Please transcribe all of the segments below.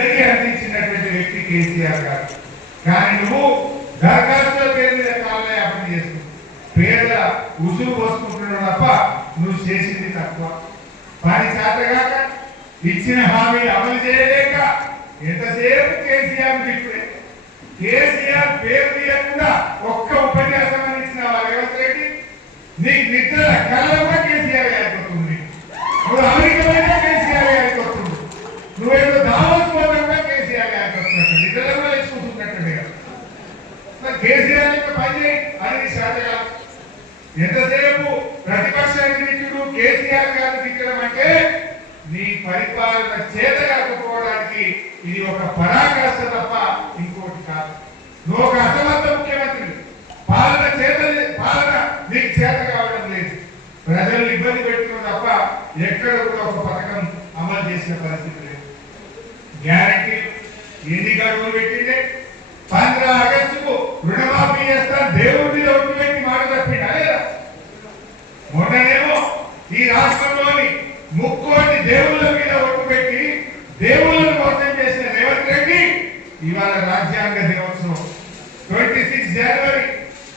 అందించినటువంటి వ్యక్తి కేసీఆర్ గారు. కానీ నువ్వు దరఖాస్తుల పేరు మీద కాలయాపన చేస్తున్నావు. పేదల ఉసురు పోసుకుంటున్నావు తప్ప నువ్వు చేసింది తక్కువ. పని చేతగాక ఇచ్చిన హామీ అమలు చేయలేక ఎంతసేపు కేసీఆర్ తిప్పుడే. కేసీఆర్ పేరు తీయకుండా ఒక్క ఉపన్యాసం అందించిన రేవంత్ రెడ్డి నీకు నిద్ర కళ్ళగా కేసీఆర్ అయిపోతుంది. నువ్వు అమెరికమైన కేసీఆర్ అయిపోతుంది. నువ్వేదో దావత్ పోవడంగా కేసీఆర్ అయిపోతున్నట్టు నిద్రలో వేసుకుంటున్నట్టు కేసీఆర్ యొక్క పని అది శాతగా. ఎంతసేపు ప్రతిపక్షాన్ని తిట్టుడు కేసీఆర్ గారు తిట్టడం అంటే నీ పరిపాలన చేత కాకపోవడానికి ఇది ఒక పరాకాష్ట తప్ప ఇంకోటి కాదు. నువ్వు ఒక అసమర్థ ముఖ్యమంత్రి. పాలన నీకు చేత కావడం లేదు. ప్రజలు ఇబ్బంది పెట్టుకున్న తప్ప ఎక్కడ కూడా ఒక పథకం అమలు చేసిన పరిస్థితి లేదు. గ్యారంటీ ఎన్ని గడువులు పెట్టిందే? 15 ఆగస్టుకు రుణమాఫీ చేస్తా దేవుడి మీద ఒట్టు పెట్టి మాట తప్పిందా లేదా? మొన్ననేమో ఈ రాష్ట్రంలోని ముక్కోటి దేవుళ్ళ మీద ఒట్టు పెట్టి దేవుళ్ళను మోసం చేసిన రేవంత్ రెడ్డి ఇవాళ రాజ్యాంగ దినోత్సవం 26 జనవరి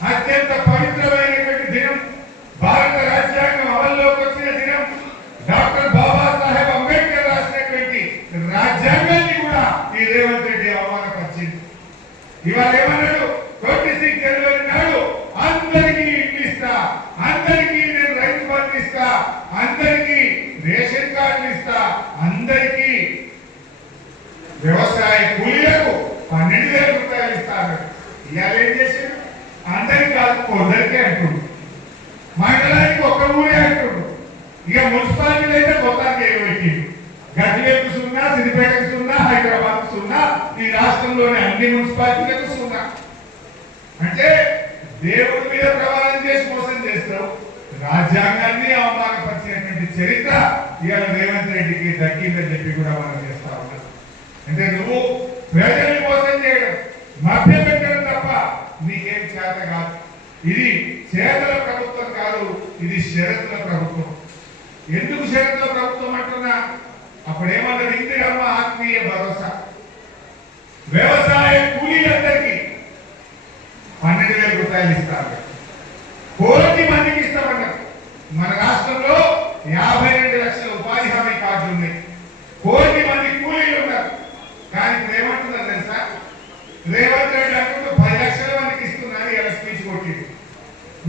అత్యంత పవిత్రమైనటువంటి దినం. భారత రాజ్యాంగం అమల్లోకి వచ్చిన దినం. డాక్టర్ బాబాసాహెబ్ అంబేద్కర్ రాసినటువంటి రాజ్యాంగాన్ని కూడా ఈ రేవంత్ రెడ్డి అవమానపరిచింది. ఇవాళ ఏమన్నాడు? 26 జనవరి నాడు అందరికీ ఇల్లు ఇస్తా, అందరికీ నేను రైతు బంధు ఇస్తా, అందరికీ రేషన్ కార్డులు ఇస్తా, అందరికీ వ్యవసాయ కూలీలకు 12,000 రూపాయలు ఇస్తాను. ఇవాళ ఏం చేశాడు? అందరికి కాదు కొందరికే అంటుండు. మండలానికి ఒక్క ఊరే అంటుండు. ఇక మున్సిపాలిటీలు అయితే మొత్తానికి ఏమిటిండు. గడ్డలకు సున్నా, సిద్దిపేటకు సున్నా, హైదరాబాద్ సున్నా, ఈ రాష్ట్రంలోని అన్ని మున్సిపాలిటీలకు సున్నా. అంటే దేవుడి మీద ప్రమాణం చేసి మోసం చేస్తావు. రాజ్యాంగాన్ని అవమానపరిచినటువంటి చరిత్ర ఇవాళ రేవంత్ రెడ్డికి దక్కిందని చెప్పి కూడా మనం చేస్తా ఉన్నాం. అంటే నువ్వు ప్రజల్ని మోసం చేయడం, మభ్య పెట్టడం తప్ప నీకేం చేత కాదు. ఇది చేతల ప్రభుత్వం కాదు, ఇది షరతుల ప్రభుత్వం. ఎందుకు షరతుల ప్రభుత్వం అంటున్నా? అప్పుడేమన్నా ఇందిరమ్మ ఆత్మీయ భరోసా, వ్యవసాయ కూలీలందరికీ 12,000 రూపాయలు ఇస్తారు. 1 కోటి మందికి ఇస్తామన్నారు. మన రాష్ట్రంలో 52 లక్షల ఉపాధి హామీ కార్డులు ఉన్నాయి. 1 కోటి మంది కూలీలు ఉన్నారు. కానీ ఇప్పుడు ఏమంటున్నారు తెలుసా? రేవంత్ రెడ్డి అంటూ 10 లక్షల మందికి ఇస్తున్నాను ఇలా స్పీచ్ కొట్టింది.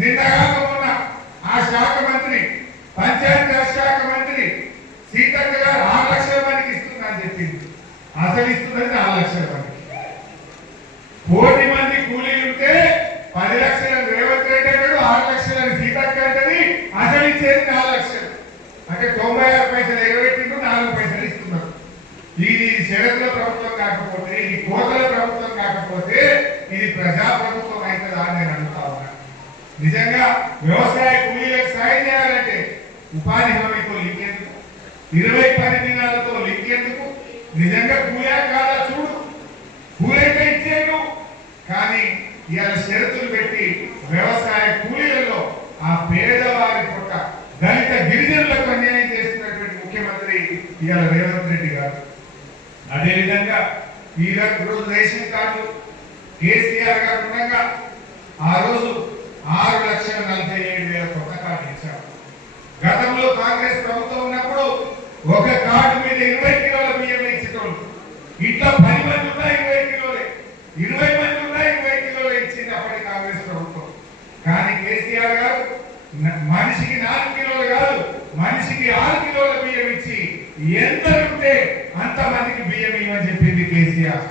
నిన్న కాకుండా ఆ శాఖ మంత్రి, పంచాయతీరాజ్ శాఖ మంత్రి సీతక్క గారు 6 లక్షల మందికి ఇస్తున్నా అని చెప్పింది. అసలు ఇస్తున్నది 4 లక్షల మందికి. 1 కోటి మంది కూలీలు ఉంటే 10 లక్షల రేవంత్ రెడ్డి అంటాడు, 6 లక్షల సీతక్క అంటది. అసలు ఇచ్చేది 4 లక్షలు. అంటే 96 పైసలు ఎగబెట్టింటూ 4 పైసలు ఇస్తున్నారు. ఇది షరతుల ప్రభుత్వం కాకపోతే, ఇది కోతల ప్రభుత్వం కాకపోతే ఇది ప్రజా ప్రభుత్వం అవుతుందా అని నేను అడుగుతా ఉన్నా. నిజంగా వ్యవసాయ కూలీలకు సాయం చేయాలంటే ఉపాధి హామీతో లింక్ ఎందుకు? 20 పని దినాలతో లింక్ ఎందుకు? నిజంగా కూలా కాదా చూడు. కూలైతే ఇచ్చేను. కానీ ఇవాళ షరతులు పెట్టి వ్యవసాయ కూలీలలో ఆ పేదవారి పొట్ట, దళిత గిరిజనులకు అన్యాయం చేస్తున్నటువంటి ముఖ్యమంత్రి ఇవాళ రేవంత్ రెడ్డి గారు. అదేవిధంగా ఈ రోజు రేషన్ కార్డు కేసీఆర్ గారు ఉండగా ఆ రోజు 6,47,000 కొత్త కార్డు ఇచ్చారు. గతంలో కాంగ్రెస్ ప్రభుత్వం ఉన్నప్పుడు ఒక కార్డు మీద 20 కిలోల బియ్యం ఇచ్చేటోళ్ళు. ఇట్లా 10 మంది ఉన్నా 20 కిలోలే, 20 మంది ఉన్నా 20 కిలోలు ఇచ్చింది అప్పటి కాంగ్రెస్ ప్రభుత్వం. కానీ కేసీఆర్ గారు మనిషికి 4 కిలోలు కాదు, మనిషికి 6 కిలోల బియ్యం ఇచ్చి ఎంతకుంటే అంతమందికి బియ్యం ఇవ్వని చెప్పింది కేసీఆర్.